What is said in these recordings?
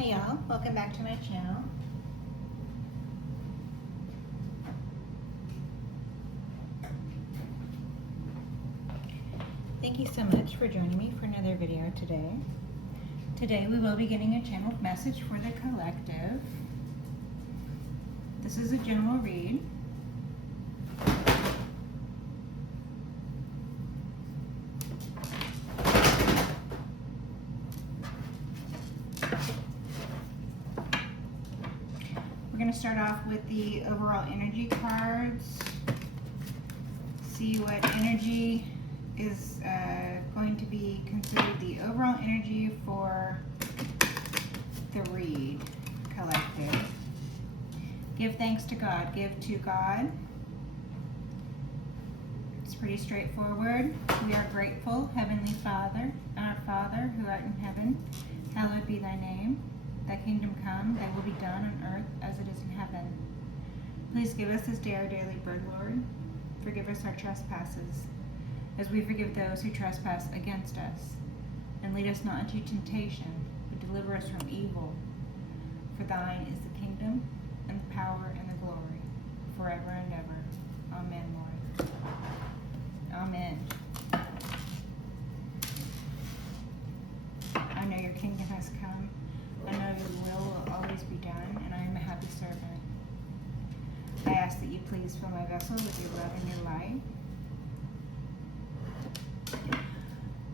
Hi y'all, welcome back to my channel. Thank you so much for joining me for another video today. Today we will be getting a channel message for the collective. This is a general read. We're going to start off with the overall energy cards. See what energy is going to be considered the overall energy for the read collective. Give thanks to God. Give to God. It's pretty straightforward. We are grateful, Heavenly Father, our Father who art in heaven, hallowed be thy name. Thy kingdom come, thy will be done on earth as it is in heaven. Please give us this day our daily bread, Lord. Forgive us our trespasses, as we forgive those who trespass against us. And lead us not into temptation, but deliver us from evil. For thine is the kingdom, and the power, and the glory, forever and ever. Amen, Lord. Amen. I know your kingdom has come. I know your will always be done, and I am a happy servant. I ask that you please fill my vessel with your love and your light.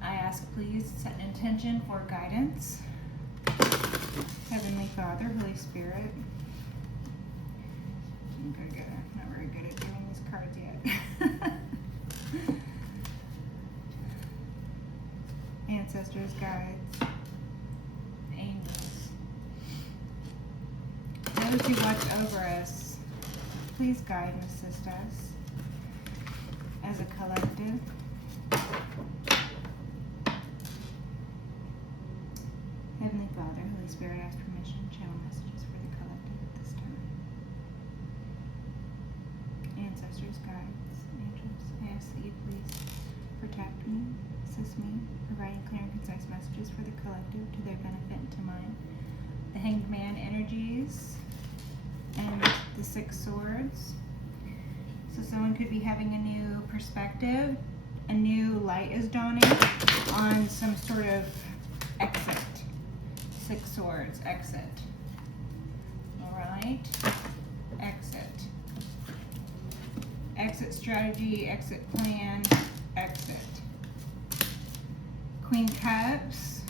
I ask please set an intention for guidance. Heavenly Father, Holy Spirit. I'm not very good at doing these cards yet. Ancestors, guides, angels. Those who watch over us, please guide and assist us as a collective. Heavenly Father, Holy Spirit, ask permission to channel messages for the collective at this time. Ancestors, guides, angels, I ask that you please protect me, assist me, providing clear and concise messages for the collective to their benefit and to mine. The Hanged Man energies and the Six Swords. So someone could be having a new perspective, a new light is dawning on some sort of exit. Six Swords, exit. Alright, exit. Exit strategy, exit plan, exit. Queen Cups,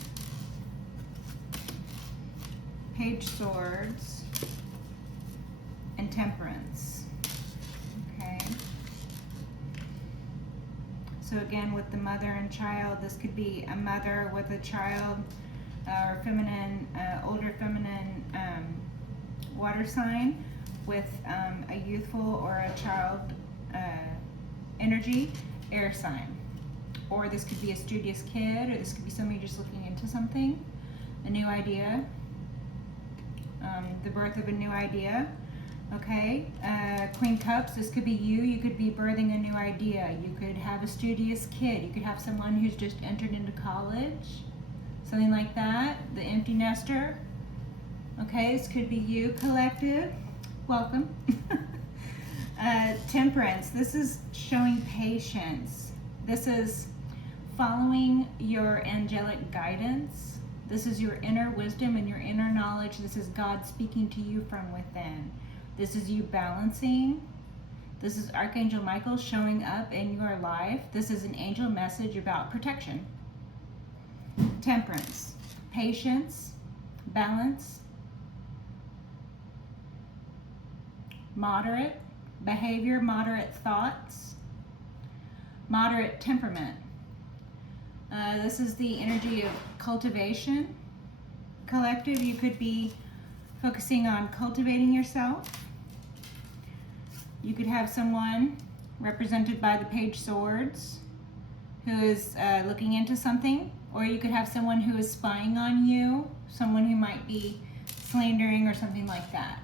Page Swords, and Temperance. Okay. So again, with the mother and child, this could be a mother with a child or feminine, older feminine water sign with a youthful or a child energy, air sign. Or this could be a studious kid, or this could be somebody just looking into something, a new idea, the birth of a new idea. Okay, Queen Cups, this could be you. You could be birthing a new idea. You could have a studious kid. You could have someone who's just entered into college, something like that. The empty nester. Okay, this could be you, collective. Welcome. Temperance, this is showing patience. This is following your angelic guidance. This is your inner wisdom and your inner knowledge. This is God speaking to you from within. This is you balancing. This is Archangel Michael showing up in your life. This is an angel message about protection. Temperance, patience, balance, moderate behavior, moderate thoughts, moderate temperament. This is the energy of cultivation. Collective, you could be focusing on cultivating yourself. You could have someone represented by the Page Swords who is looking into something, or you could have someone who is spying on you, someone who might be slandering or something like that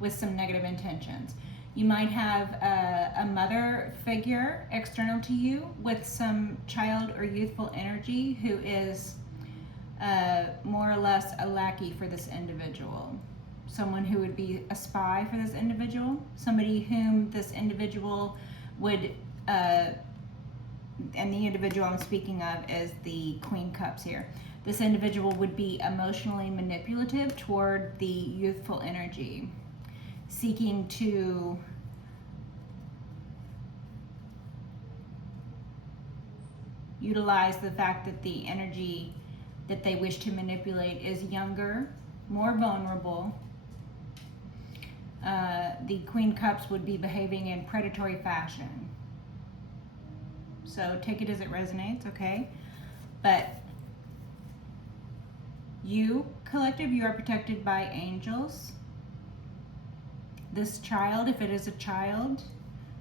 with some negative intentions. You might have a mother figure external to you with some child or youthful energy who is more or less a lackey for this individual. Someone who would be a spy for this individual. Somebody whom this individual would, and the individual I'm speaking of is the Queen Cups here. This individual would be emotionally manipulative toward the youthful energy, seeking to utilize the fact that the energy that they wish to manipulate is younger, more vulnerable. The Queen Cups would be behaving in predatory fashion. So take it as it resonates, okay? But you, collective, you are protected by angels. This child, if it is a child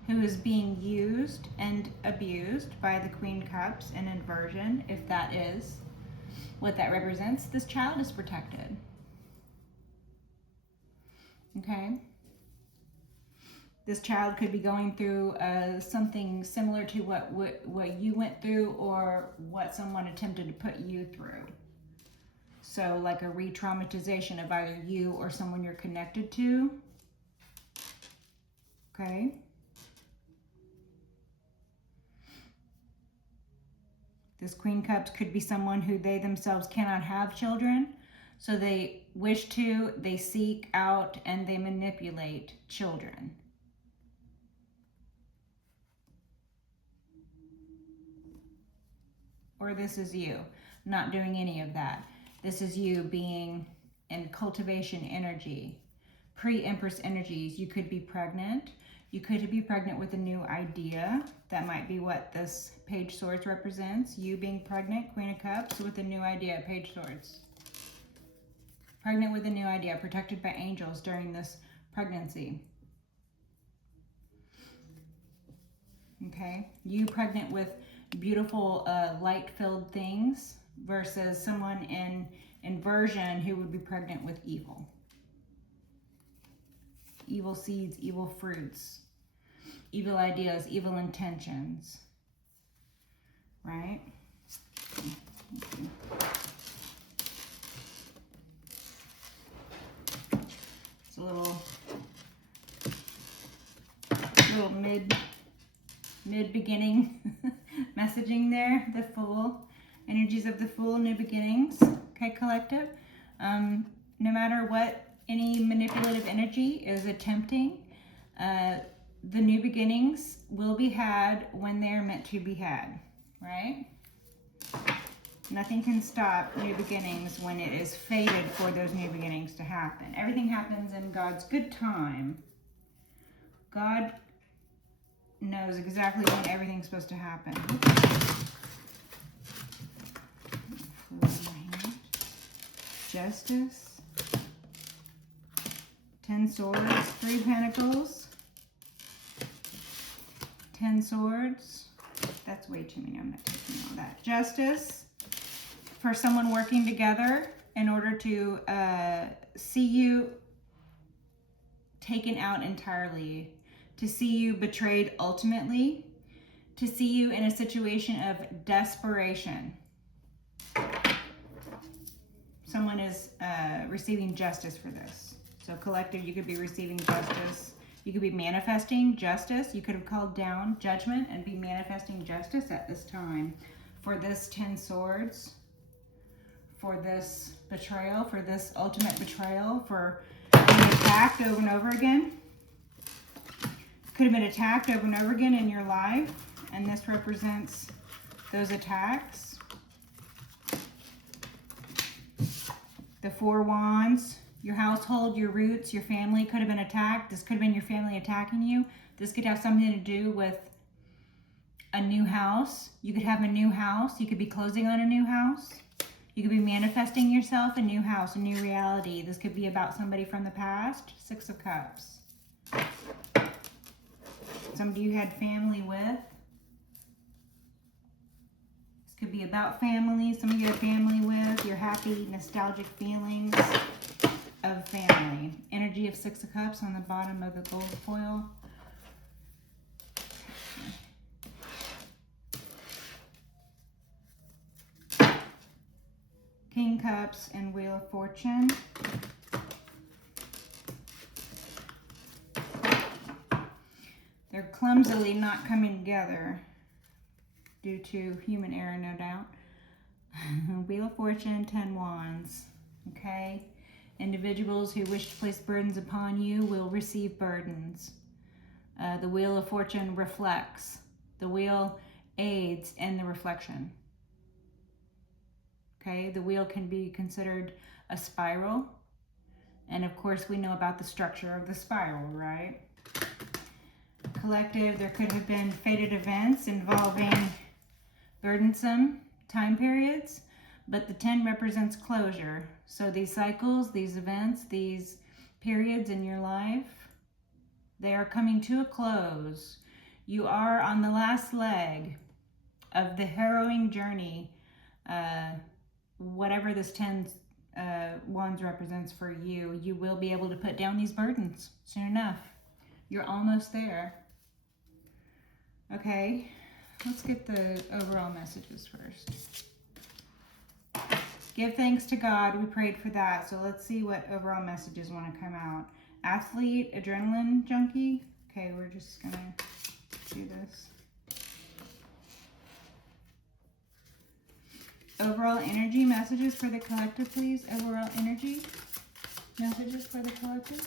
who is being used and abused by the Queen Cups in inversion, if that is what that represents, this child is protected. Okay? This child could be going through something similar to what you went through, or what someone attempted to put you through. So like a re-traumatization of either you or someone you're connected to. Okay? This Queen Cups could be someone who they themselves cannot have children, so they wish to, they seek out, and they manipulate children. Or this is you not doing any of that. This is you being in cultivation energy, pre-Empress energies. You could be pregnant. You could be pregnant with a new idea. That might be what this Page Swords represents. You being pregnant, Queen of Cups, with a new idea, Page Swords. Pregnant with a new idea, protected by angels during this pregnancy. Okay, you pregnant with beautiful light-filled things versus someone in inversion who would be pregnant with evil. Evil seeds, evil fruits, evil ideas, evil intentions, right? It's a little mid-beginning messaging there. The Fool, energies of the Fool, new beginnings. Okay, collective. No matter what any manipulative energy is attempting, the new beginnings will be had when they are meant to be had, right? Nothing can stop new beginnings when it is fated for those new beginnings to happen. Everything happens in God's good time. God knows exactly when everything's supposed to happen. Justice. 10 Swords, 3 Pentacles. 10 Swords. That's way too many. I'm not taking all that. Justice. For someone working together in order to see you taken out entirely, to see you betrayed ultimately, to see you in a situation of desperation. Someone is receiving justice for this. So collective, you could be receiving justice. You could be manifesting justice. You could have called down judgment and be manifesting justice at this time. For this 10 Swords, for this betrayal, for this ultimate betrayal, for being attacked over and over again. Could have been attacked over and over again in your life, and this represents those attacks. The 4 Wands, your household, your roots, your family could have been attacked. This could have been your family attacking you. This could have something to do with a new house. You could have a new house. You could be closing on a new house. You could be manifesting yourself a new house, a new reality. This could be about somebody from the past. 6 of Cups. Somebody you had family with. This could be about family. Somebody you had family with. Your happy, nostalgic feelings of family. Energy of 6 of Cups on the bottom of the gold foil. Can King Cups and Wheel of Fortune. They're clumsily not coming together due to human error, no doubt. Wheel of Fortune, 10 Wands, okay? Individuals who wish to place burdens upon you will receive burdens. The Wheel of Fortune reflects. The wheel aids in the reflection. Okay, the wheel can be considered a spiral. And of course, we know about the structure of the spiral, right? Collective, there could have been fated events involving burdensome time periods, but the 10 represents closure. So these cycles, these events, these periods in your life, they are coming to a close. You are on the last leg of the harrowing journey, whatever this 10 wands represents for you. You will be able to put down these burdens soon enough. You're almost there. Okay, let's get the overall messages first. Give thanks to God. We prayed for that. So let's see what overall messages want to come out. Athlete, adrenaline junkie. Okay, we're just going to do this. Overall energy messages for the collective, please. Overall energy messages for the collective.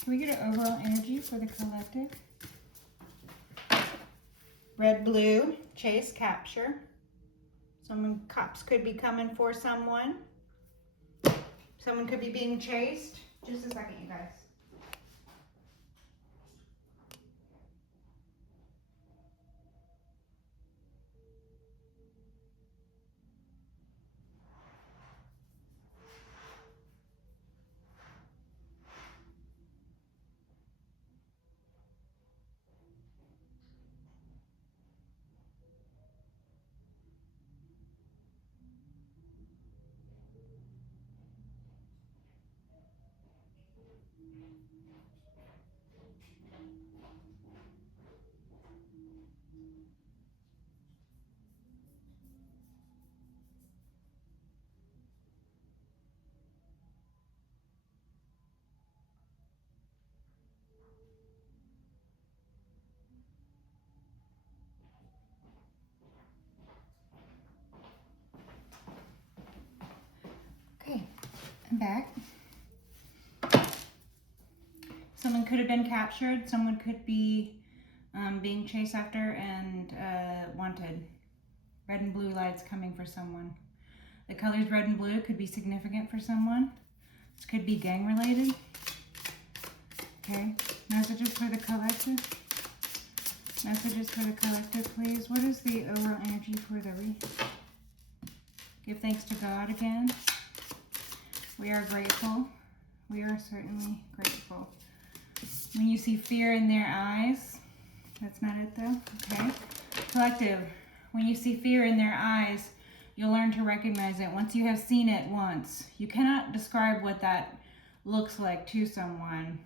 Can we get an overall energy for the collective? Red, blue, chase, capture. Cops could be coming for someone. Someone could be being chased. Just a second, you guys. Okay, I'm back. Someone could have been captured. Someone could be being chased after and wanted. Red and blue lights coming for someone. The colors red and blue could be significant for someone. This could be gang related. Okay, messages for the collective. Messages for the collective, please. What is the overall energy for the Give thanks to God again. We are grateful. We are certainly grateful. When you see fear in their eyes, that's not it though, okay? Collective, when you see fear in their eyes, you'll learn to recognize it. Once you have seen it once, you cannot describe what that looks like to someone.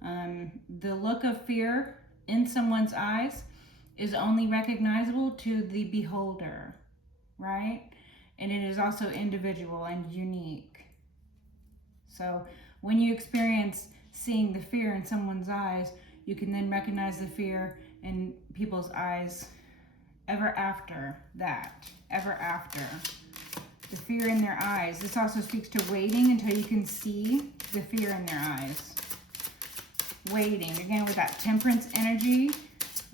The look of fear in someone's eyes is only recognizable to the beholder, right? And it is also individual and unique. So when you experience seeing the fear in someone's eyes, you can then recognize the fear in people's eyes ever after that, ever after. The fear in their eyes. This also speaks to waiting until you can see the fear in their eyes. Waiting, again with that temperance energy.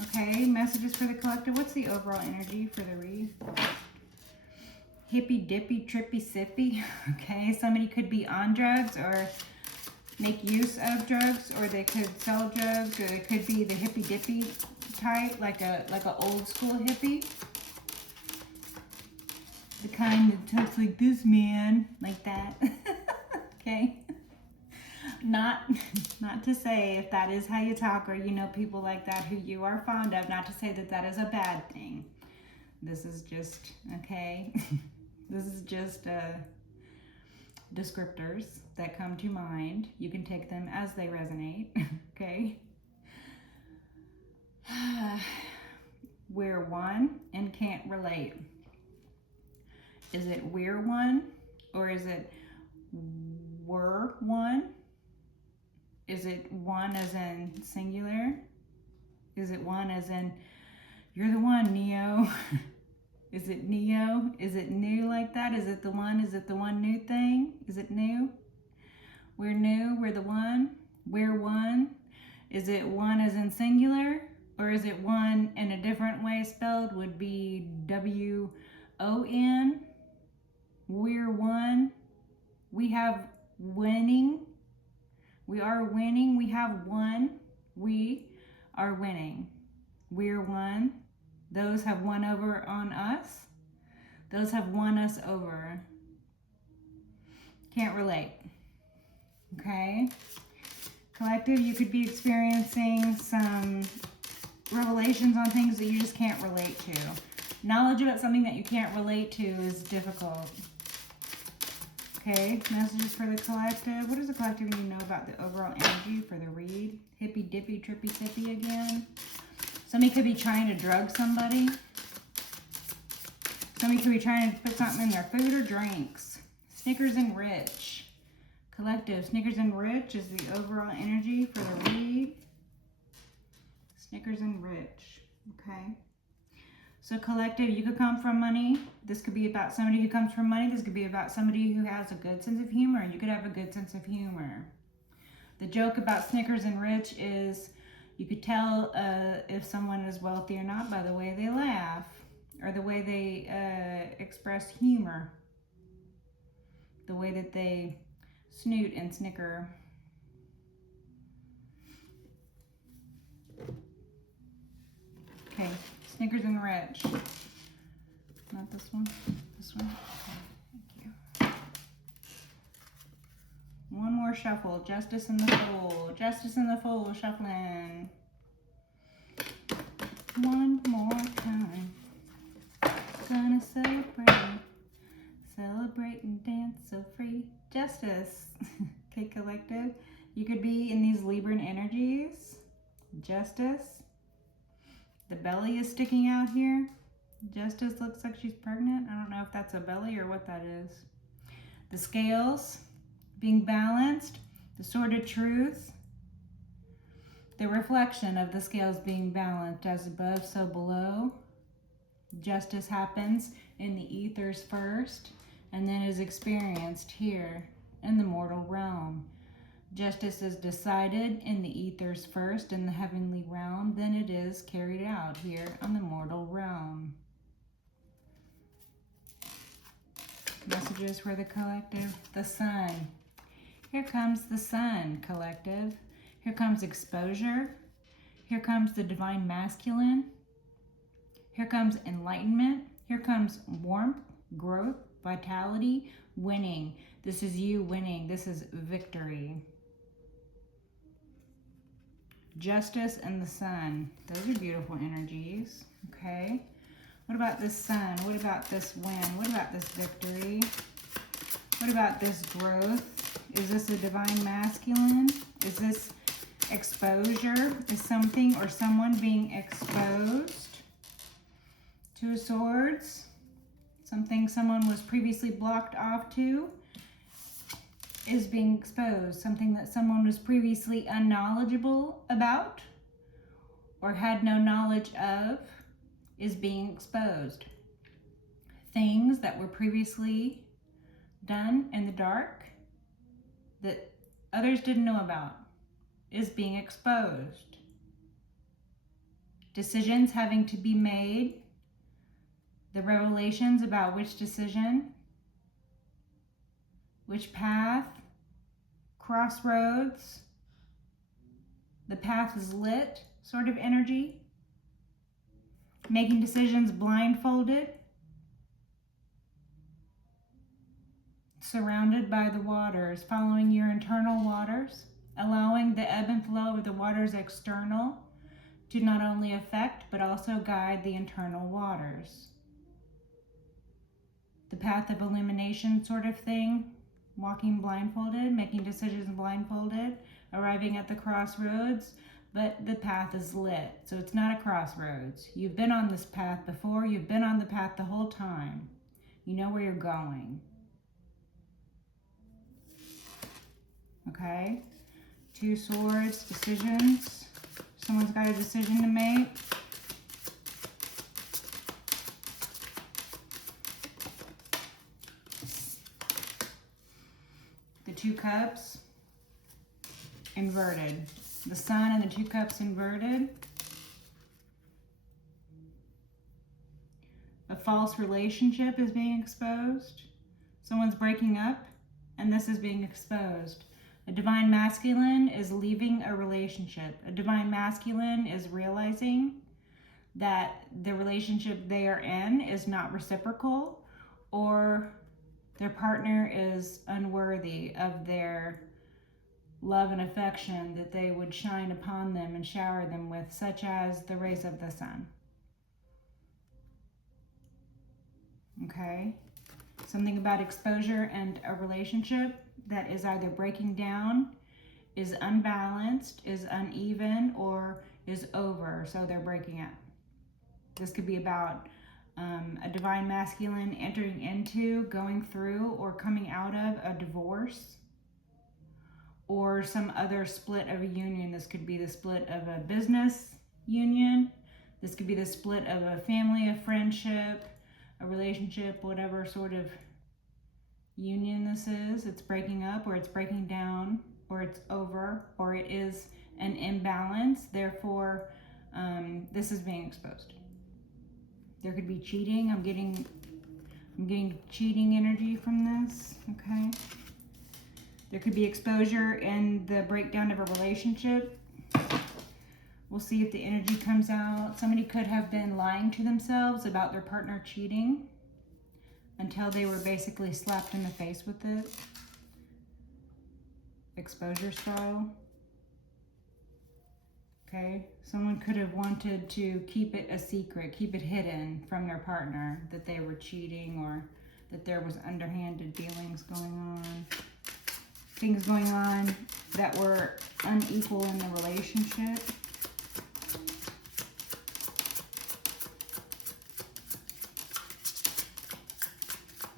Okay, messages for the collective. What's the overall energy for the read? Hippy dippy, trippy sippy. Okay, somebody could be on drugs or make use of drugs, or they could sell drugs, or they could be the hippy dippy type, like a old school hippie. The kind that talks like this, man, like that. Okay. Not to say if that is how you talk, or you know people like that who you are fond of, not to say that that is a bad thing. This is just, okay, this is just descriptors that come to mind. You can take them as they resonate, okay? We're one and can't relate. Is it we're one? Or is it we're one? Is it one as in singular? Is it one as in you're the one, Neo? Is it Neo? Is it new like that? Is it the one? Is it the one new thing? Is it new? We're new, we're the one, we're one. Is it one as in singular? Or is it one in a different way spelled would be W-O-N? We're one. We have winning. We are winning. We have won. We are winning. We're one. Those have won over on us. Those have won us over. Can't relate. Okay? Collective, you could be experiencing some revelations on things that you just can't relate to. Knowledge about something that you can't relate to is difficult. Okay, messages for the collective. What does the collective need to know about the overall energy for the read? Hippy dippy trippy tippy again. Somebody could be trying to drug somebody. Somebody could be trying to put something in their food or drinks. Snickers and Rich. Collective, Snickers and Rich is the overall energy for the read. Snickers and Rich, okay? So collective, you could come from money. This could be about somebody who comes from money. This could be about somebody who has a good sense of humor. You could have a good sense of humor. The joke about Snickers and Rich is you could tell if someone is wealthy or not by the way they laugh or the way they express humor, the way that they snoot and snicker. Okay, Snickers and Rich. Not this one, this one. Okay, thank you. One more shuffle. Justice in the Fool. Justice in the Fool, shuffling. One more time. Gonna celebrate. Celebrate and dance so free. Justice. Okay, collective. You could be in these Libran energies. Justice. The belly is sticking out here. Justice looks like she's pregnant. I don't know if that's a belly or what that is. The scales being balanced. The sword of truth. The reflection of the scales being balanced as above, so below. Justice happens in the ethers first and then is experienced here in the mortal realm. Justice is decided in the ethers first in the heavenly realm, then it is carried out here on the mortal realm. Messages for the collective. The sun. Here comes the sun, collective. Here comes exposure. Here comes the divine masculine. Here comes enlightenment. Here comes warmth, growth, vitality, winning. This is you winning. This is victory. Justice and the sun. Those are beautiful energies. Okay. What about this sun? What about this win? What about this victory? What about this growth? Is this a divine masculine? Is this exposure? Is something or someone being exposed? Two of Swords. Something someone was previously blocked off to is being exposed. Something that someone was previously unknowledgeable about or had no knowledge of is being exposed. Things that were previously done in the dark that others didn't know about is being exposed. Decisions having to be made. The revelations about which decision, which path, crossroads, the path is lit sort of energy, making decisions blindfolded, surrounded by the waters, following your internal waters, allowing the ebb and flow of the waters external to not only affect but also guide the internal waters. The path of illumination sort of thing, walking blindfolded, making decisions blindfolded, arriving at the crossroads, but the path is lit, so it's not a crossroads. You've been on this path before, you've been on the path the whole time. You know where you're going. Okay? Two Swords, decisions. Someone's got a decision to make. The Two Cups, inverted. The Sun and the Two Cups inverted. A false relationship is being exposed. Someone's breaking up, and this is being exposed. A Divine Masculine is leaving a relationship. A Divine Masculine is realizing that the relationship they are in is not reciprocal, or their partner is unworthy of their love and affection that they would shine upon them and shower them with, such as the rays of the sun. Okay? Something about exposure and a relationship that is either breaking down, is unbalanced, is uneven, or is over, so they're breaking up. This could be about a Divine Masculine entering into, going through, or coming out of a divorce, or some other split of a union. This could be the split of a business union. This could be the split of a family, a friendship, a relationship, whatever sort of union this is. It's breaking up, or it's breaking down, or it's over, or it is an imbalance. Therefore, this is being exposed. There could be cheating. I'm getting cheating energy from this. Okay. There could be exposure in the breakdown of a relationship. We'll see if the energy comes out. Somebody could have been lying to themselves about their partner cheating until they were basically slapped in the face with it. Exposure style. Okay, someone could have wanted to keep it a secret, keep it hidden from their partner, that they were cheating or that there was underhanded dealings going on. Things going on that were unequal in the relationship.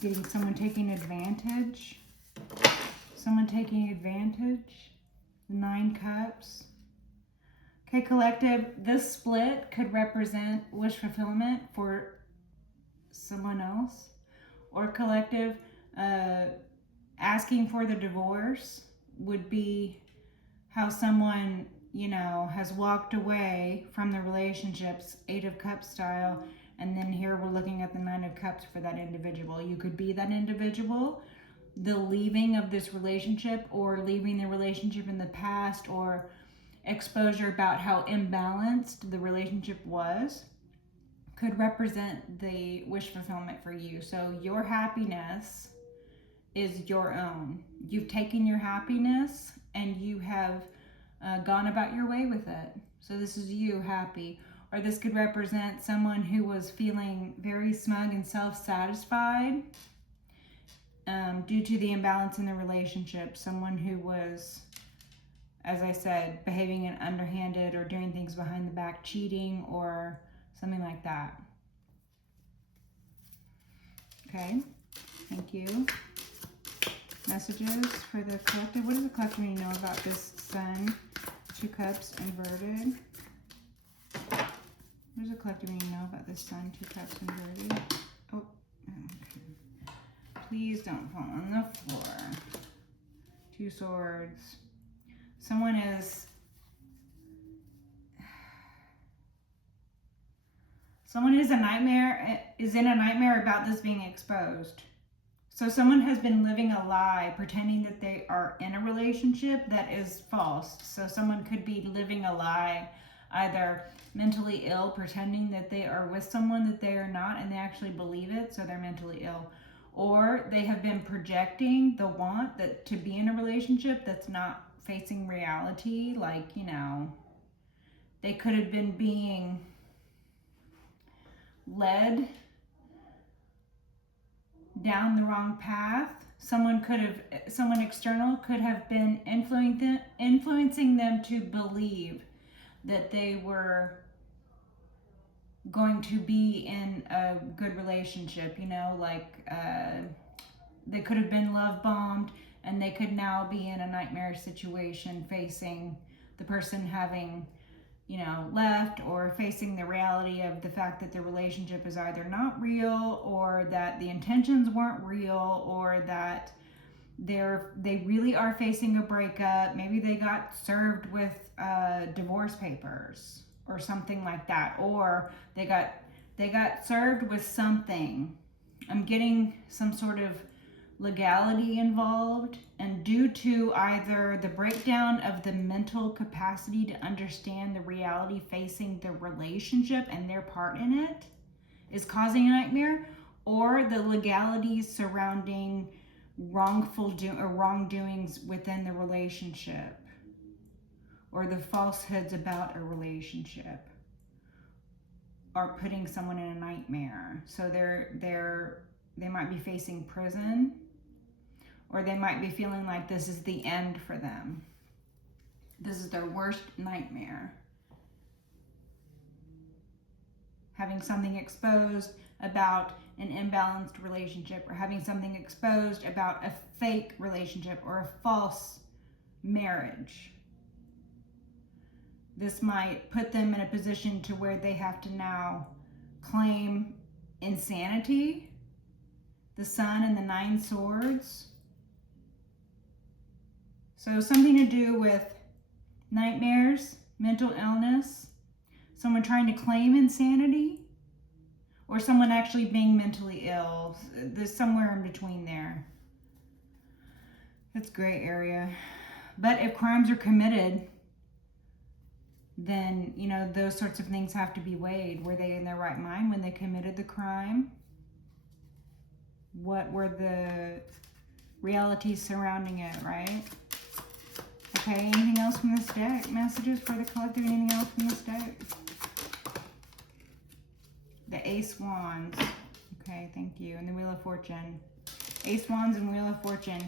Getting someone taking advantage. Someone taking advantage. 9 Cups. Okay, collective, this split could represent wish fulfillment for someone else. Or collective, asking for the divorce would be how someone, has walked away from the relationships, 8 of Cups style, and then here we're looking at the 9 of Cups for that individual. You could be that individual, the leaving of this relationship, or leaving the relationship in the past, or exposure about how imbalanced the relationship was could represent the wish fulfillment for you. So your happiness is your own. You've taken your happiness and you have gone about your way with it. So this is you happy. Or this could represent someone who was feeling very smug and self-satisfied due to the imbalance in the relationship. Someone who was, as I said, behaving in underhanded or doing things behind the back, cheating or something like that. Okay, thank you. Messages for the collective. What does the collective need to know about this Sun, 2 Cups inverted? What does the collective need to know about this Sun, 2 Cups inverted? Oh, okay. Please don't fall on the floor. 2 Swords. Someone is in a nightmare about this being exposed. So someone has been living a lie, pretending that they are in a relationship that is false. So someone could be living a lie, either mentally ill, pretending that they are with someone that they are not, and they actually believe it, so they're mentally ill. Or they have been projecting the want that to be in a relationship that's not facing reality. Like, they could have been being led down the wrong path. Someone external could have been influencing them to believe that they were going to be in a good relationship, you know, like they could have been love bombed and they could now be in a nightmare situation facing the person having, you know, left, or facing the reality of the fact that the relationship is either not real, or that the intentions weren't real, or that they really are facing a breakup. Maybe they got served with divorce papers or something like that, or they got served with something. I'm getting some sort of legality involved, and due to either the breakdown of the mental capacity to understand the reality facing the relationship and their part in it is causing a nightmare, or the legalities surrounding wrongdoings within the relationship, or the falsehoods about a relationship are putting someone in a nightmare. So they might be facing prison, or they might be feeling like this is the end for them. This is their worst nightmare. Having something exposed about an imbalanced relationship, or having something exposed about a fake relationship or a false marriage. This might put them in a position to where they have to now claim insanity, the Sun and the 9 Swords. So something to do with nightmares, mental illness, someone trying to claim insanity, or someone actually being mentally ill. There's somewhere in between there. That's gray area. But if crimes are committed, then, you know, those sorts of things have to be weighed. Were they in their right mind when they committed the crime? What were the realities surrounding it, right? Okay, anything else from this deck? Messages for the collective, anything else from this deck? The Ace Wands. Okay, thank you. And the Wheel of Fortune. Ace Wands and Wheel of Fortune.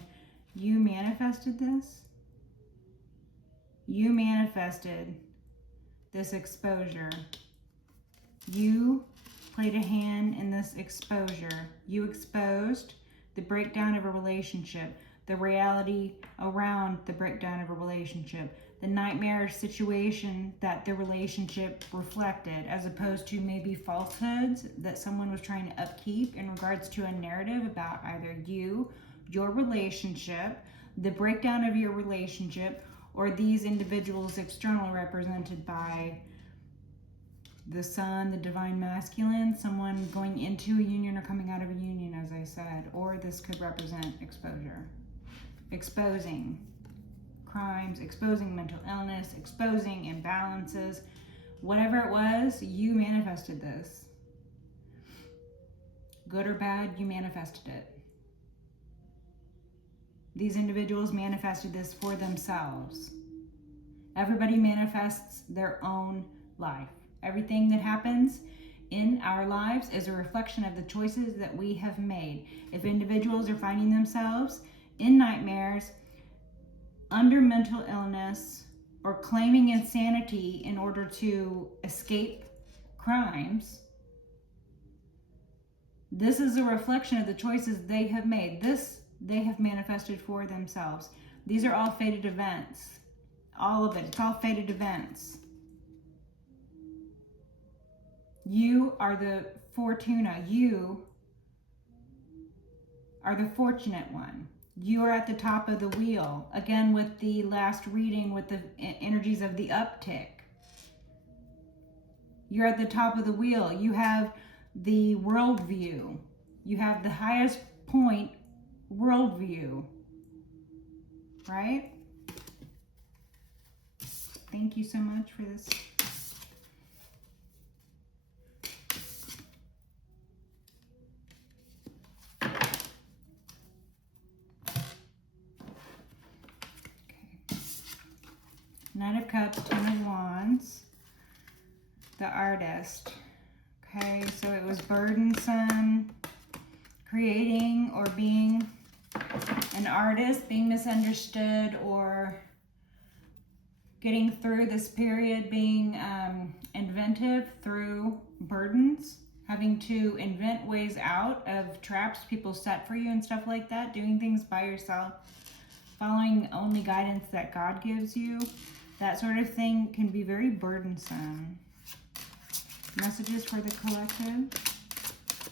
You manifested this? You manifested this exposure. You played a hand in this exposure. You exposed the breakdown of a relationship, the reality around the breakdown of a relationship, the nightmare situation that the relationship reflected, as opposed to maybe falsehoods that someone was trying to upkeep in regards to a narrative about either you, your relationship, the breakdown of your relationship, or these individuals externally represented by the Sun, the Divine Masculine, someone going into a union or coming out of a union, as I said. Or this could represent exposure. Exposing crimes, exposing mental illness, exposing imbalances. Whatever it was, you manifested this. Good or bad, you manifested it. These individuals manifested this for themselves. Everybody manifests their own life. Everything that happens in our lives is a reflection of the choices that we have made. If individuals are finding themselves in nightmares, under mental illness, or claiming insanity in order to escape crimes, this is a reflection of the choices they have made. This they have manifested for themselves. These are all fated events. All of it. It's all fated events. You are the Fortuna. You are the fortunate one. You are at the top of the wheel. Again, with the last reading, with the energies of the uptick. You're at the top of the wheel. You have the worldview. You have the highest point worldview. Right? Thank you so much for this. Knight of Cups, Ten of Wands, the Artist. Okay, so it was burdensome, creating or being an artist, being misunderstood or getting through this period, being inventive through burdens, having to invent ways out of traps people set for you and stuff like that, doing things by yourself, following only guidance that God gives you. That sort of thing can be very burdensome. Messages for the collective.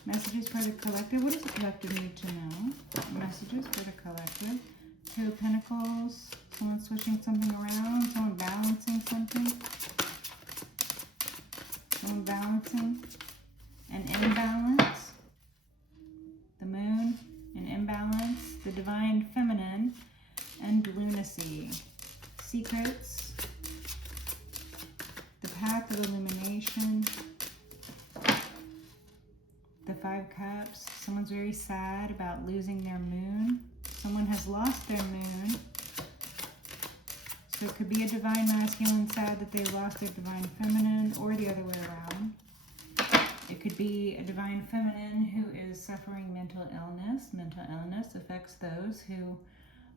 Messages for the collective. What does the collective need to know? Messages for the collective. Two of Pentacles. Someone switching something around. Someone balancing something. Someone balancing. An imbalance. The moon. An imbalance. The divine feminine. And lunacy. Secrets. The path of illumination. The Five Cups. Someone's very sad about losing their moon. Someone has lost their moon. So it could be a divine masculine sad that they lost their divine feminine, or the other way around. It could be a divine feminine who is suffering mental illness. Mental illness affects those who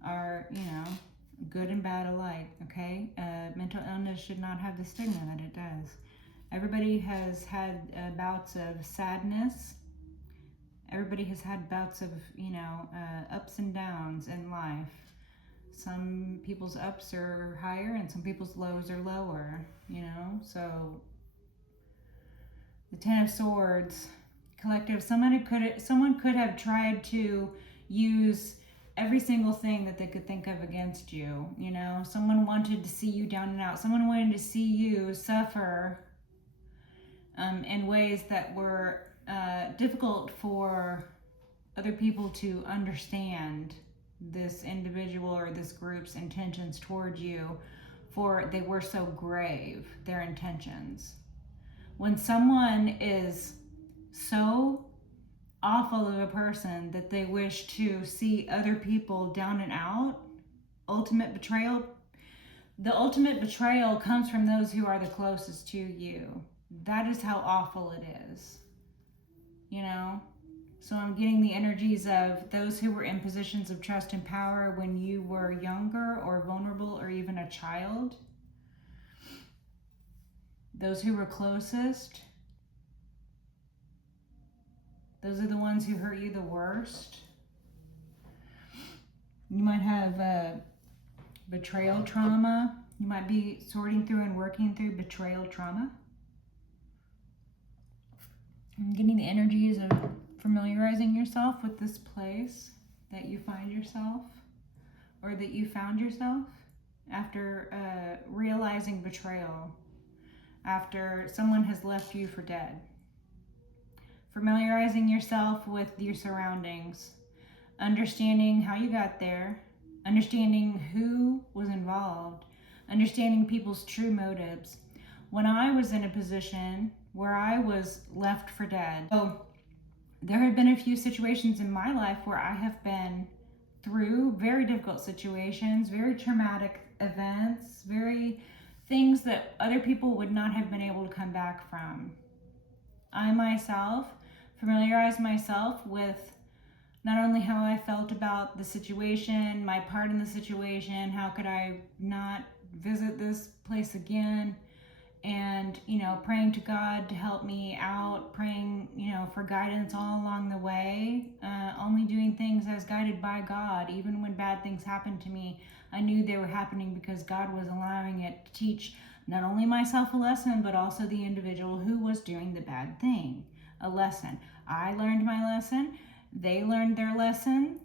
are, good and bad alike, okay? Mental illness should not have the stigma that it does. Everybody has had bouts of sadness. Everybody has had bouts of, ups and downs in life. Some people's ups are higher and some people's lows are lower, So the Ten of Swords, collective, someone could have tried to use every single thing that they could think of against you, Someone wanted to see you down and out. Someone wanted to see you suffer in ways that were difficult for other people to understand this individual or this group's intentions towards you, for they were so grave, their intentions. When someone is so awful of a person that they wish to see other people down and out, ultimate betrayal, the ultimate betrayal comes from those who are the closest to you. That is how awful it is, So I'm getting the energies of those who were in positions of trust and power when you were younger or vulnerable or even a child. Those who were closest. Those are the ones who hurt you the worst. You might have betrayal trauma. You might be sorting through and working through betrayal trauma. I'm getting the energies of familiarizing yourself with this place that you find yourself, or that you found yourself after realizing betrayal, after someone has left you for dead. Familiarizing yourself with your surroundings, understanding how you got there, understanding who was involved, understanding people's true motives. When I was in a position where I was left for dead, so there have been a few situations in my life where I have been through very difficult situations, very traumatic events, very things that other people would not have been able to come back from. I myself familiarized myself with not only how I felt about the situation, my part in the situation, how could I not visit this place again, and, praying to God to help me out, praying, for guidance all along the way, only doing things as guided by God. Even when bad things happened to me, I knew they were happening because God was allowing it to teach not only myself a lesson, but also the individual who was doing the bad thing a lesson. I learned my lesson. They learned their lesson.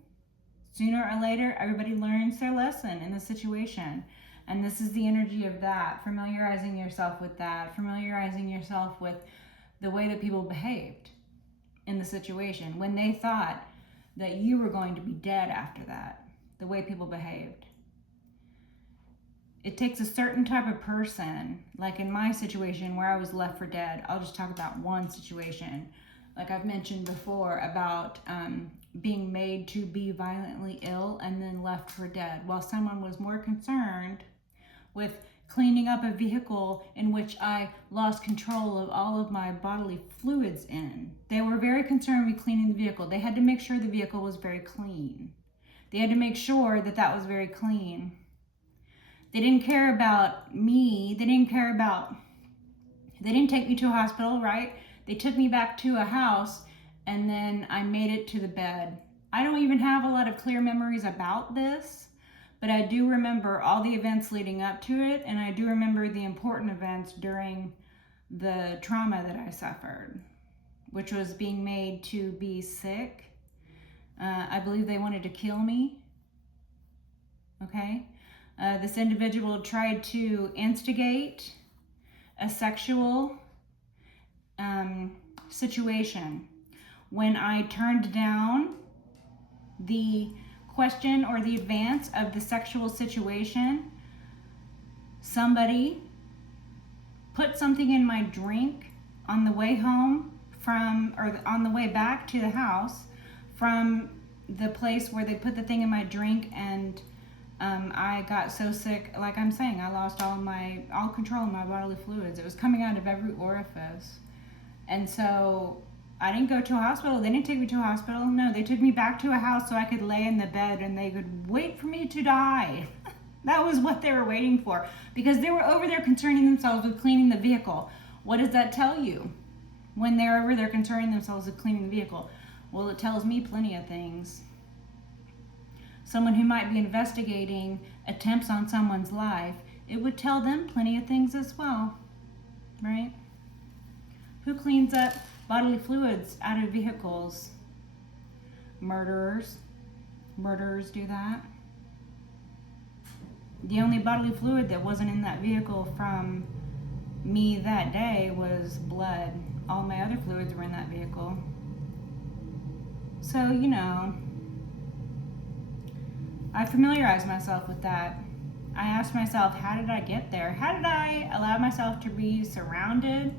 Sooner or later, everybody learns their lesson in the situation. And this is the energy of that, familiarizing yourself with that, familiarizing yourself with the way that people behaved in the situation when they thought that you were going to be dead after that, the way people behaved. It takes a certain type of person, like in my situation where I was left for dead. I'll just talk about one situation. Like I've mentioned before about being made to be violently ill and then left for dead, while someone was more concerned with cleaning up a vehicle in which I lost control of all of my bodily fluids in. They were very concerned with cleaning the vehicle. They had to make sure the vehicle was very clean. They had to make sure that that was very clean. They didn't care about me. They didn't take me to a hospital, right? They took me back to a house, and then I made it to the bed. I don't even have a lot of clear memories about this, but I do remember all the events leading up to it, and I do remember the important events during the trauma that I suffered, which was being made to be sick. I believe they wanted to kill me. Okay? This individual tried to instigate a sexual situation. When I turned down the question or the advance of the sexual situation, somebody put something in my drink on the way home or on the way back to the house from the place where they put the thing in my drink, and I got so sick, like I'm saying, I lost all control of my bodily fluids. It was coming out of every orifice. And so I didn't go to a hospital. They didn't take me to a hospital. No, they took me back to a house so I could lay in the bed and they could wait for me to die. That was what they were waiting for, because they were over there concerning themselves with cleaning the vehicle. What does that tell you when they're over there concerning themselves with cleaning the vehicle? Well, it tells me plenty of things. Someone who might be investigating attempts on someone's life, it would tell them plenty of things as well, right? Who cleans up bodily fluids out of vehicles? Murderers. Murderers do that. The only bodily fluid that wasn't in that vehicle from me that day was blood. All my other fluids were in that vehicle. So, I familiarized myself with that. I asked myself, how did I get there? How did I allow myself to be surrounded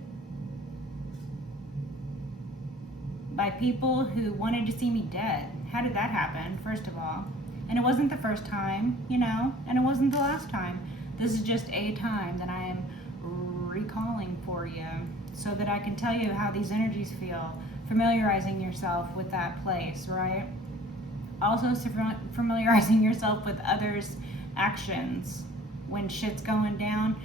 by people who wanted to see me dead? How did that happen, first of all? And it wasn't the first time, and it wasn't the last time. This is just a time that I am recalling for you so that I can tell you how these energies feel, familiarizing yourself with that place, right? Also familiarizing yourself with others' actions when shit's going down.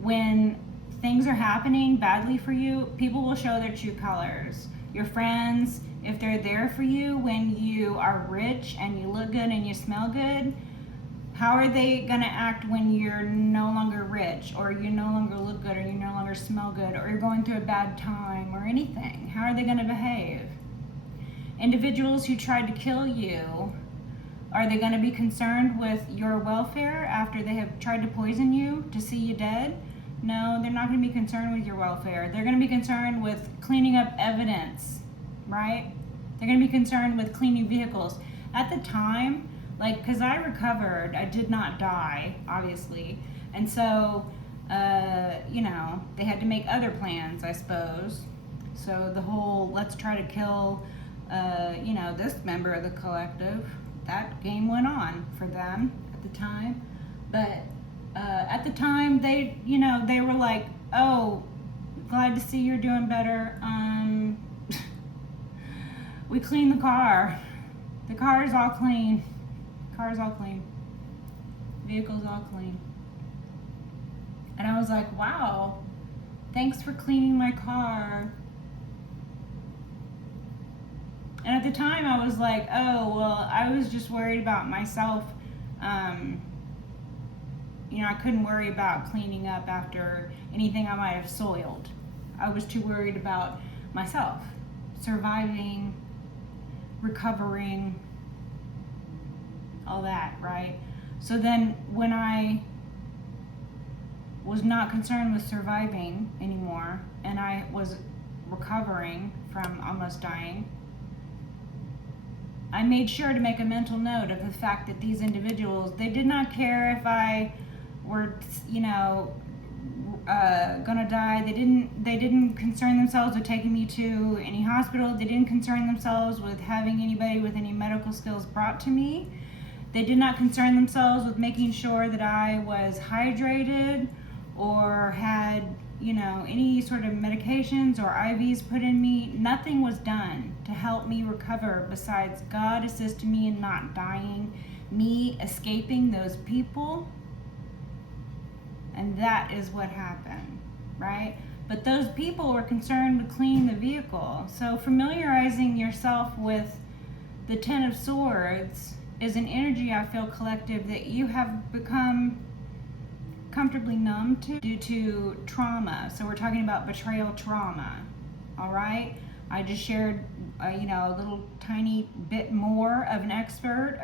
When things are happening badly for you, people will show their true colors. Your friends, if they're there for you when you are rich and you look good and you smell good, how are they going to act when you're no longer rich, or you no longer look good, or you no longer smell good, or you're going through a bad time or anything? How are they going to behave? Individuals who tried to kill you, are they going to be concerned with your welfare after they have tried to poison you to see you dead? No, they're not going to be concerned with your welfare. They're going to be concerned with cleaning up evidence, right? They're going to be concerned with cleaning vehicles. At the time, because I recovered, I did not die, obviously. And so, they had to make other plans, I suppose. So the whole, let's try to kill, this member of the collective, that game went on for them at the time. But at the time, they were like, oh, glad to see you're doing better. We cleaned the car. The car is all clean. Car's all clean. Vehicle's all clean. And I was like, wow, thanks for cleaning my car. And at the time I was like, oh, well, I was just worried about myself. I couldn't worry about cleaning up after anything I might have soiled. I was too worried about myself, surviving, recovering, all that, right? So then when I was not concerned with surviving anymore, and I was recovering from almost dying, I made sure to make a mental note of the fact that these individuals, they did not care if I were, gonna die. They didn't concern themselves with taking me to any hospital. They didn't concern themselves with having anybody with any medical skills brought to me. They did not concern themselves with making sure that I was hydrated or had, any sort of medications or IVs put in me. Nothing was done to help me recover besides God assisting me in not dying, me escaping those people, And that is what happened, right? But those people were concerned with cleaning the vehicle. So familiarizing yourself with the Ten of Swords is an energy, I feel, collective, that you have become comfortably numb to due to trauma. So we're talking about betrayal trauma. All right, I just shared a little tiny bit more of an excerpt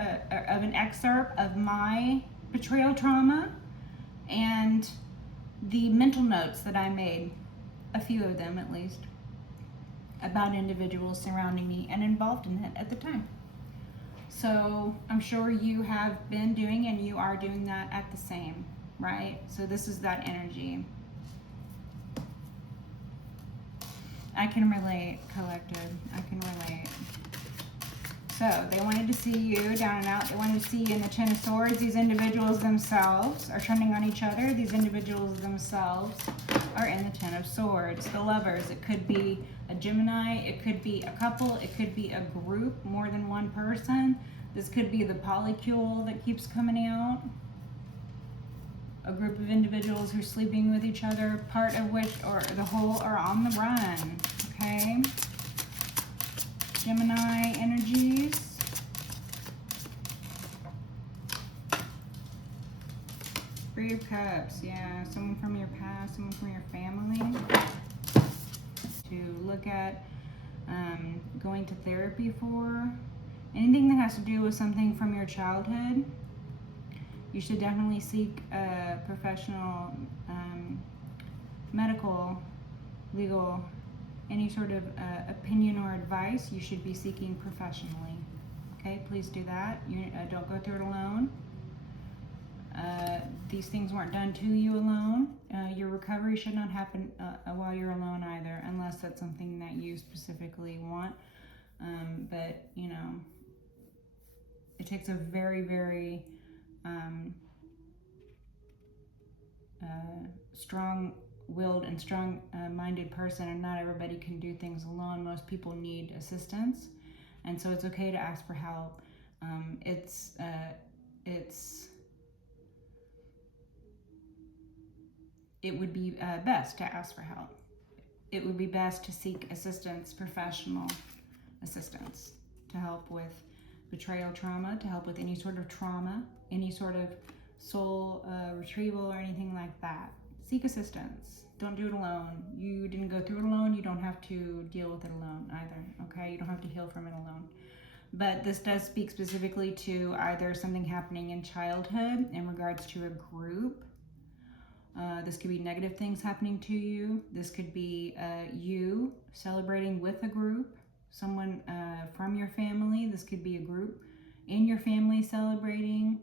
of my betrayal trauma and the mental notes that I made, a few of them at least, about individuals surrounding me and involved in it at the time. So I'm sure you have been doing and you are doing that at the same, right? So this is that energy. I can relate, collective. I can relate. So they wanted to see you down and out. They wanted to see you in the Ten of Swords. These individuals themselves are turning on each other. These individuals themselves are in the Ten of Swords. The Lovers. It could be a Gemini. It could be a couple. It could be a group, more than one person. This could be the polycule that keeps coming out. A group of individuals who are sleeping with each other, part of which or the whole are on the run. Okay. Gemini energies. Three of Cups. Yeah, someone from your past, someone from your family. To look at going to therapy for. Anything that has to do with something from your childhood. You should definitely seek a professional, medical, legal, any sort of opinion or advice. You should be seeking professionally. Okay, please do that. You don't go through it alone. These things weren't done to you alone. Your recovery should not happen while you're alone either, unless that's something that you specifically want. But it takes a very, very strong-willed and strong-minded person, and not everybody can do things alone. Most people need assistance, and so it's okay to ask for help. It would be best to ask for help. It would be best to seek assistance, professional assistance, to help with betrayal trauma, to help with any sort of trauma, any sort of soul retrieval or anything like that. Seek assistance. Don't do it alone. You didn't go through it alone. You don't have to deal with it alone either, okay? You don't have to heal from it alone. But this does speak specifically to either something happening in childhood in regards to a group. This could be negative things happening to you. This could be you celebrating with a group, someone from your family. This could be a group in your family celebrating.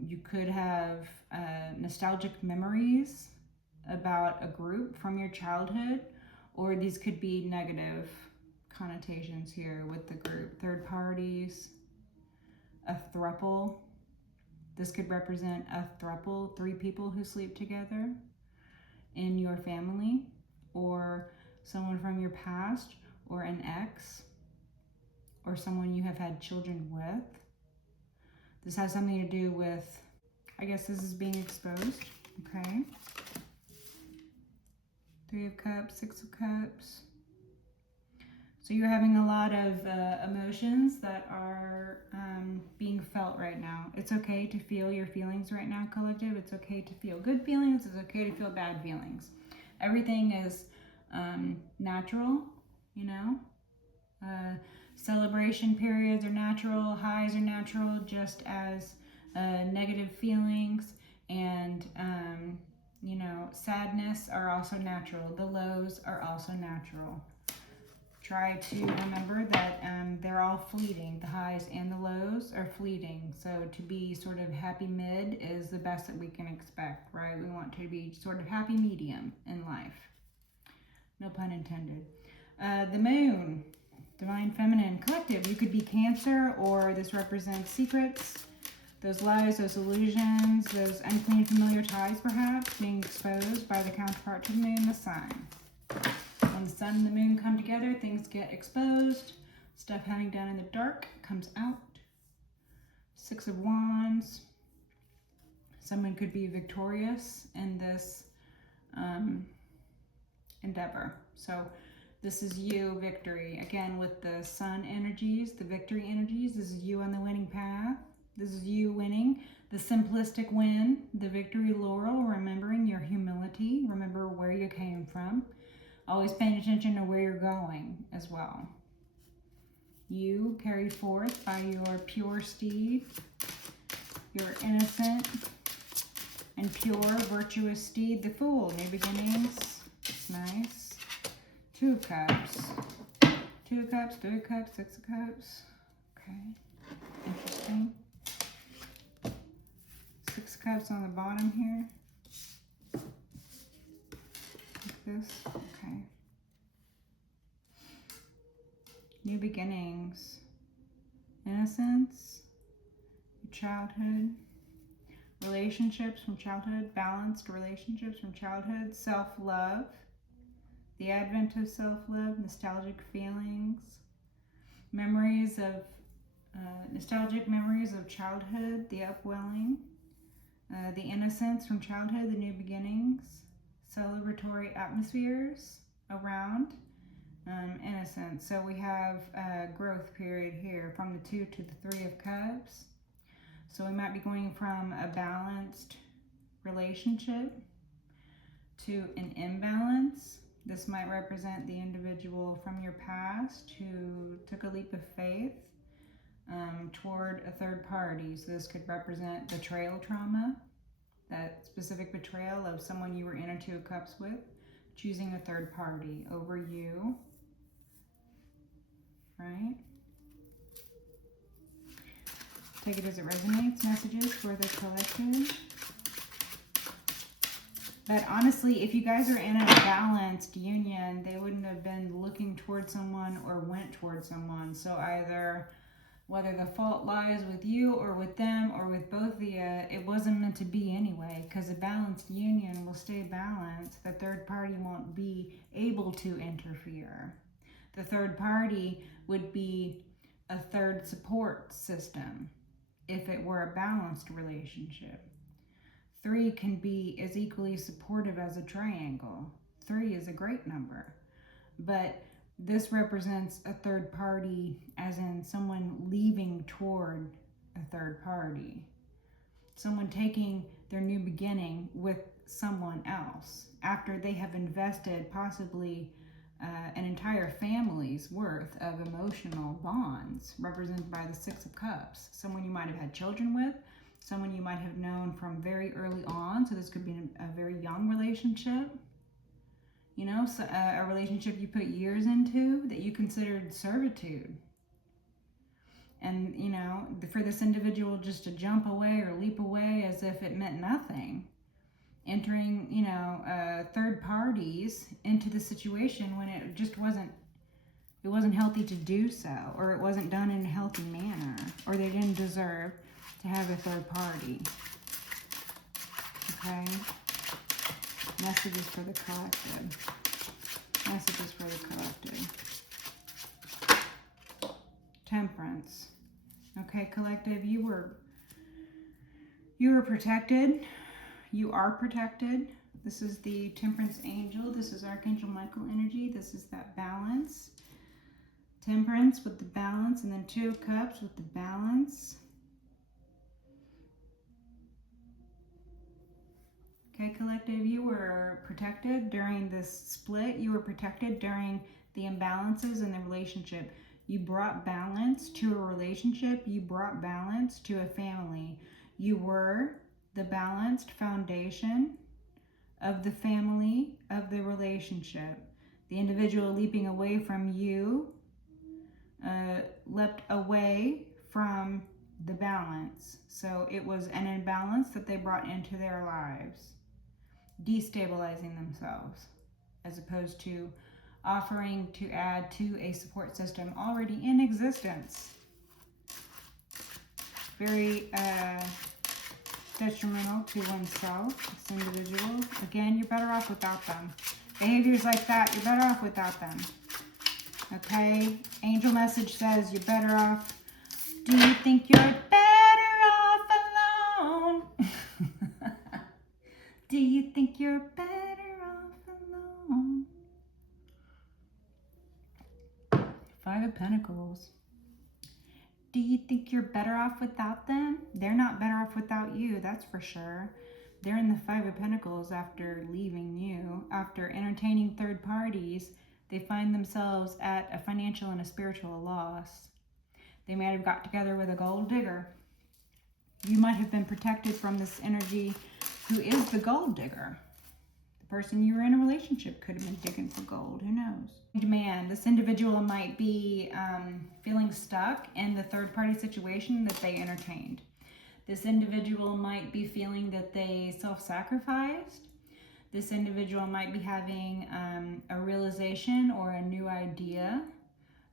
You could have nostalgic memories about a group from your childhood, or these could be negative connotations here with the group. Third parties, a throuple. This could represent a throuple, three people who sleep together in your family, or someone from your past, or an ex, or someone you have had children with. This has something to do with, I guess this is being exposed, okay? Three of Cups, Six of Cups. So you're having a lot of emotions that are being felt right now. It's okay to feel your feelings right now, collective. It's okay to feel good feelings. It's okay to feel bad feelings. Everything is natural, celebration periods are natural, highs are natural, just as negative feelings and sadness are also natural. The lows are also natural. Try to remember that they're all fleeting. The highs and the lows are fleeting. So to be sort of happy mid is the best that we can expect, right? We want to be sort of happy medium in life. No pun intended. The moon, divine feminine, collective. You could be Cancer, or this represents secrets, those lies, those illusions, those unclean familiar ties perhaps being exposed by the counterpart to the moon, the sun. When the sun and the moon come together, things get exposed. Stuff hanging down in the dark comes out. Six of Wands. Someone could be victorious in this endeavor. So this is you, victory. Again, with the sun energies, the victory energies, this is you on the winning path. This is you winning. The simplistic win, the victory laurel, remembering your humility. Remember where you came from. Always paying attention to where you're going as well. You carried forth by your pure steed, your innocent and pure, virtuous steed, the fool. New beginnings. It's nice. 2 of Cups. 2 of Cups, 3 of Cups, 6 of Cups. Okay. Interesting. 6 of Cups on the bottom here. Like this. Okay. New beginnings. Innocence. Your childhood. Relationships from childhood. Balanced relationships from childhood. Self-love. The advent of self-love. Nostalgic feelings. Memories of nostalgic memories of childhood. The upwelling. The innocence from childhood. The new beginnings. Celebratory atmospheres around. Innocence. So we have a growth period here from the 2 to the 3 of Cups. So we might be going from a balanced relationship to an imbalance. This might represent the individual from your past who took a leap of faith toward a third party. So this could represent betrayal trauma, that specific betrayal of someone you were in a 2 of Cups with, choosing a third party over you, right? Take it as it resonates. Messages for the collective. But honestly, if you guys are in a balanced union, they wouldn't have been looking towards someone or went towards someone. So either, whether the fault lies with you or with them or with both of you, it wasn't meant to be anyway, because a balanced union will stay balanced. The third party won't be able to interfere. The third party would be a third support system if it were a balanced relationship. 3 can be as equally supportive as a triangle. 3 is a great number, but this represents a third party, as in someone leaving toward a third party. Someone taking their new beginning with someone else after they have invested possibly an entire family's worth of emotional bonds, represented by the 6 of Cups. Someone you might have had children with, someone you might have known from very early on. So this could be a very young relationship. You know, so, a relationship you put years into that you considered servitude. And, you know, for this individual just to jump away or leap away as if it meant nothing. Entering, you know, third parties into the situation when it just wasn't healthy to do so, or it wasn't done in a healthy manner, or they didn't deserve to have a third party. Okay? Messages for the collective. Messages for the collective. Temperance. Okay, collective, you were protected. You are protected. This is the Temperance Angel. This is Archangel Michael energy. This is that balance. Temperance with the balance, and then 2 of Cups with the balance. Okay, collective, you were protected during this split. You were protected during the imbalances in the relationship. You brought balance to a relationship. You brought balance to a family. You were the balanced foundation of the family, of the relationship. The individual leaping away from you leapt away from the balance. So it was an imbalance that they brought into their lives, destabilizing themselves, as opposed to offering to add to a support system already in existence. Very detrimental to oneself, this individual. Again, you're better off without them. Behaviors like that, you're better off without them. Okay? Angel message says you're better off. Do you think you're better off alone? Do you think you're better off alone? Five of Pentacles. Do you think you're better off without them? They're not better off without you, that's for sure. They're in the Five of Pentacles after leaving you. After entertaining third parties, they find themselves at a financial and a spiritual loss. They might have got together with a gold digger. You might have been protected from this energy who is the gold digger. The person you were in a relationship could have been digging for gold. Who knows? Man, this individual might be feeling stuck in the third party situation that they entertained. This individual might be feeling that they self-sacrificed. This individual might be having a realization or a new idea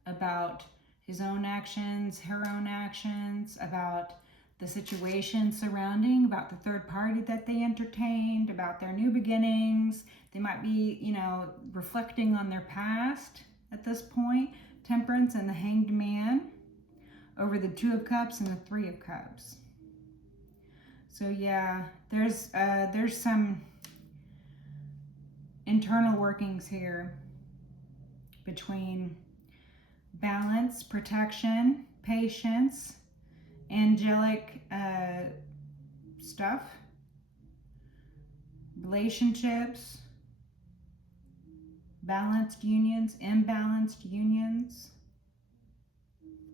about his own actions, her own actions, about the situation surrounding, about the third party that they entertained, about their new beginnings. They might be, you know, reflecting on their past at this point. Temperance and the Hanged Man over the Two of Cups and the Three of Cups. So yeah, there's some internal workings here between balance, protection, patience, angelic stuff, relationships, balanced unions, imbalanced unions,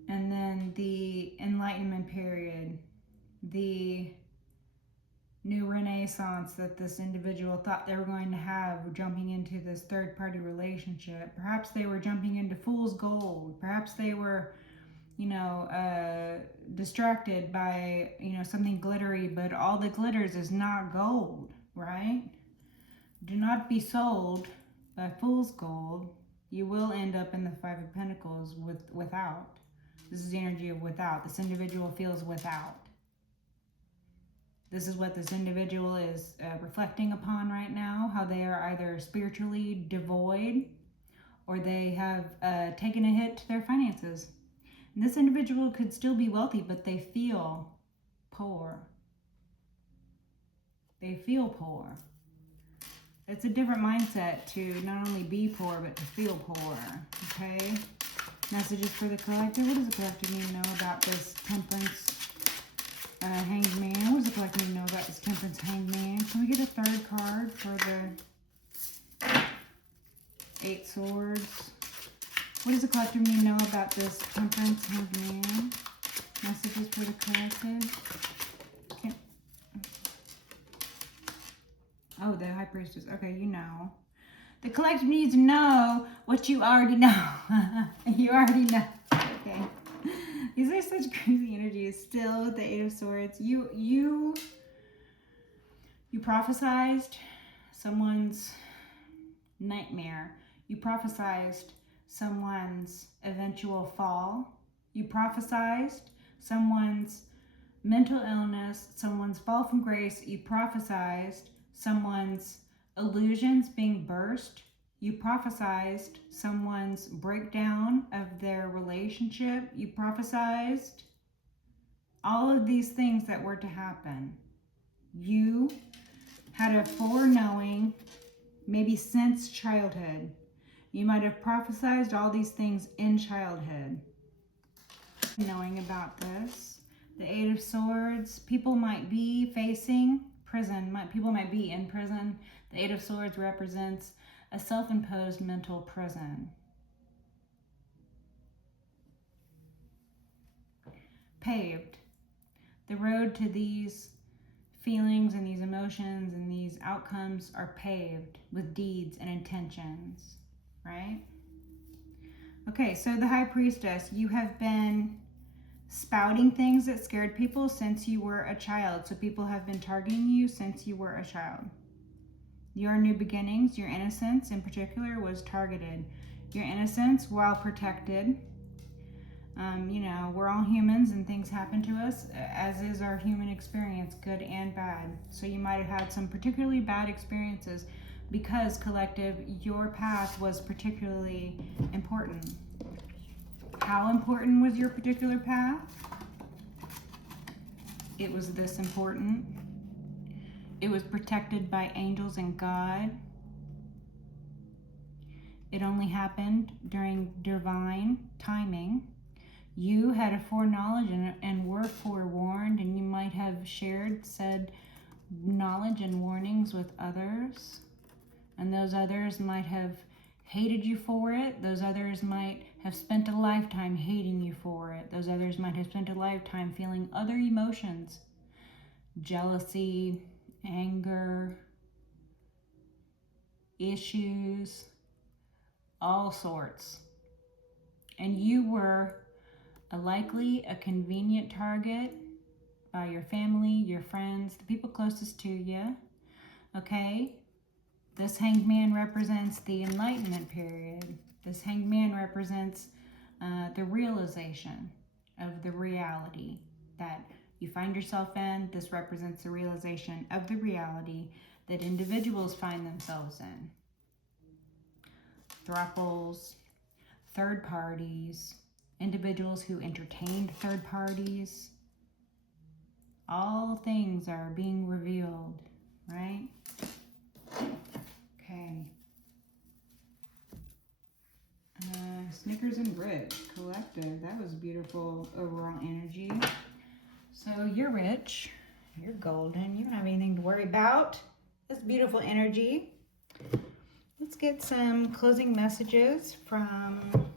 and then the Enlightenment period, the new renaissance that this individual thought they were going to have jumping into this third-party relationship. Perhaps they were jumping into fool's gold. Perhaps they were, you know, distracted by, you know, something glittery, but all that glitters is not gold, right? Do not be sold by fool's gold. You will end up in the Five of Pentacles without. This is the energy of without. This individual feels without. This is what this individual is reflecting upon right now, how they are either spiritually devoid or they have taken a hit to their finances. And this individual could still be wealthy, but they feel poor. They feel poor. It's a different mindset to not only be poor, but to feel poor, okay? Messages for the collective. What does the collective need to know about this Temperance Hanged Man? What does the collective need to know about this Temperance Hanged Man? Can we get a third card for the Eight Swords? What does the collective need to know about this Temperance Hanged Man? Messages for the collective. Oh, the High Priestess. Okay, you know. The collective needs to know what you already know. You already know. Okay. These are such crazy energies. Still, the Eight of Swords. You prophesized someone's nightmare. You prophesized someone's eventual fall. You prophesized someone's mental illness, someone's fall from grace. You prophesized someone's illusions being burst. You prophesized someone's breakdown of their relationship. You prophesized all of these things that were to happen. You had a foreknowing, maybe since childhood. You might have prophesized all these things in childhood. Knowing about this, the Eight of Swords, people might be facing prison. People might be in prison. The Eight of Swords represents a self-imposed mental prison. Paved. The road to these feelings and these emotions and these outcomes are paved with deeds and intentions, right? Okay, so the High Priestess, you have been spouting things that scared people since you were a child. So people have been targeting you since you were a child. Your new beginnings, your innocence in particular, was targeted. Your innocence, while protected, you know, we're all humans and things happen to us, as is our human experience, good and bad. So you might have had some particularly bad experiences because, collective, your path was particularly important. How important was your particular path? It was this important. It was protected by angels and God. It only happened during divine timing. You had a foreknowledge and were forewarned, and you might have shared said knowledge and warnings with others. And those others might have hated you for it. Those others might have spent a lifetime hating you for it. Those others might have spent a lifetime feeling other emotions. Jealousy, anger, issues, all sorts. And you were likely a convenient target by your family, your friends, the people closest to you. Okay? This hanged man represents the Enlightenment period. This hanged man represents the realization of the reality that you find yourself in. This represents the realization of the reality that individuals find themselves in. Thruples, third parties, individuals who entertained third parties. All things are being revealed, right? Okay. Snickers and Rich Collective. That was beautiful overall energy. So you're rich. You're golden. You don't have anything to worry about. That's beautiful energy. Let's get some closing messages from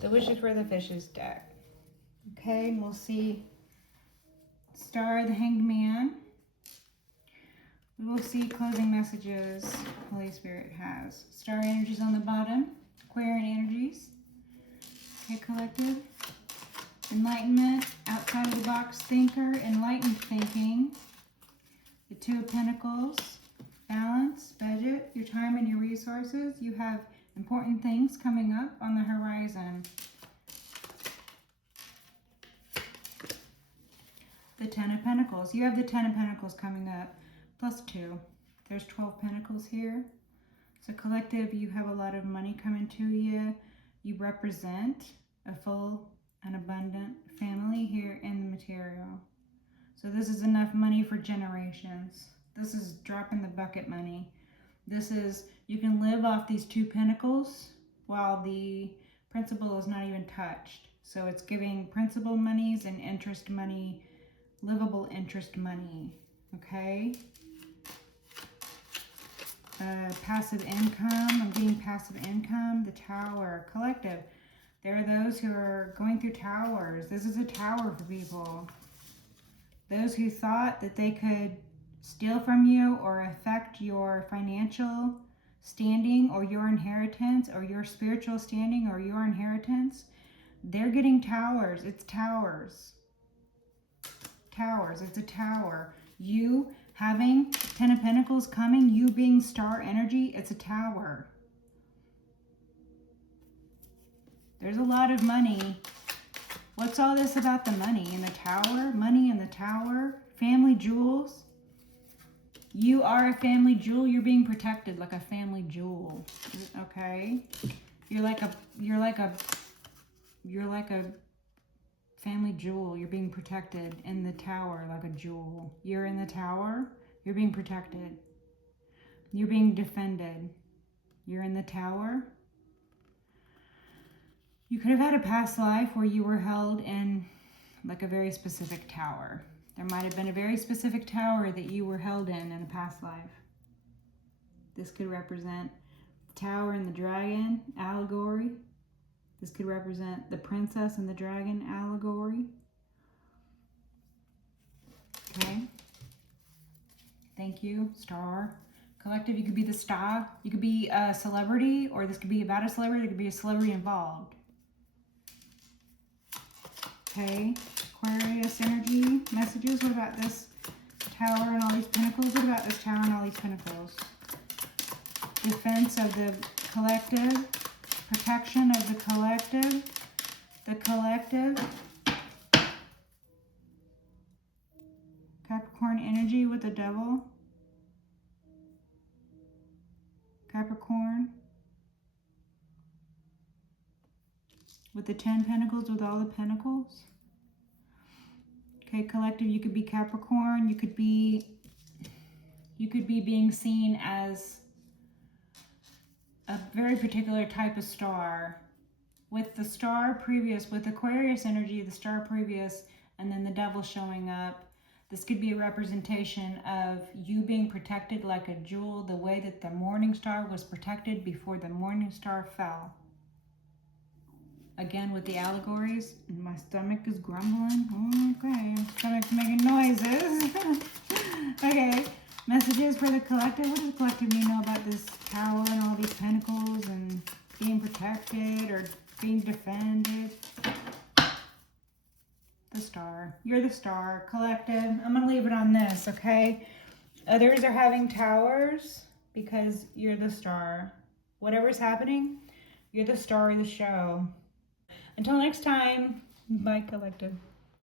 the Wishes for the Fishes deck. Okay, and we'll see Star, the Hanged Man. We will see closing messages Holy Spirit has. Star energies on the bottom. Aquarian energies. Okay, collective. Enlightenment, outside of the box thinker, enlightened thinking. The Two of Pentacles. Balance, budget, your time and your resources. You have important things coming up on the horizon. The Ten of Pentacles. You have the Ten of Pentacles coming up. Plus 2. There's 12 Pentacles here. So collective, you have a lot of money coming to you. You represent a full and abundant family here in the material. So this is enough money for generations. This is dropping the bucket money. This is, you can live off these 2 Pentacles while the principal is not even touched. So it's giving principal monies and interest money, livable interest money, okay? Passive income. I'm getting passive income. The Tower. Collective. There are those who are going through towers. This is a tower for people. Those who thought that they could steal from you or affect your financial standing or your inheritance or your spiritual standing or your inheritance, they're getting towers. It's towers. Towers. It's a tower. You having Ten of Pentacles coming, you being star energy, it's a tower. There's a lot of money. What's all this about the money in the tower? Money in the tower? Family jewels? You are a family jewel. You're being protected like a family jewel. Okay? You're like a family jewel. You're being protected in the tower like a jewel. You're in the tower. You're being protected. You're being defended. You're in the tower. You could have had a past life where you were held in like a very specific tower. There might have been a very specific tower that you were held in a past life. This could represent the tower and the dragon allegory. This could represent the princess and the dragon allegory. Okay. Thank you, Star. Collective, you could be the star. You could be a celebrity, or this could be about a celebrity. There could be a celebrity involved. Okay. Aquarius energy messages. What about this tower and all these pentacles? What about this tower and all these pentacles? Defense of the collective. Protection of the collective. The collective. Capricorn energy with the devil. Capricorn. With the 10 pentacles, with all the pentacles. Okay, collective, you could be Capricorn. You could be You could be being seen as a very particular type of star. With the star previous, with Aquarius energy, the star previous, and then the devil showing up, this could be a representation of you being protected like a jewel, the way that the morning star was protected before the morning star fell. Again, with the allegories, my stomach is grumbling. Okay, my stomach's making noises. Okay, messages for the collective. What does the collective need to know about this tower and all these pentacles and being protected or being defended? The star. You're the star. Collective. I'm going to leave it on this, okay? Others are having towers because you're the star. Whatever's happening, you're the star of the show. Until next time, bye, collective.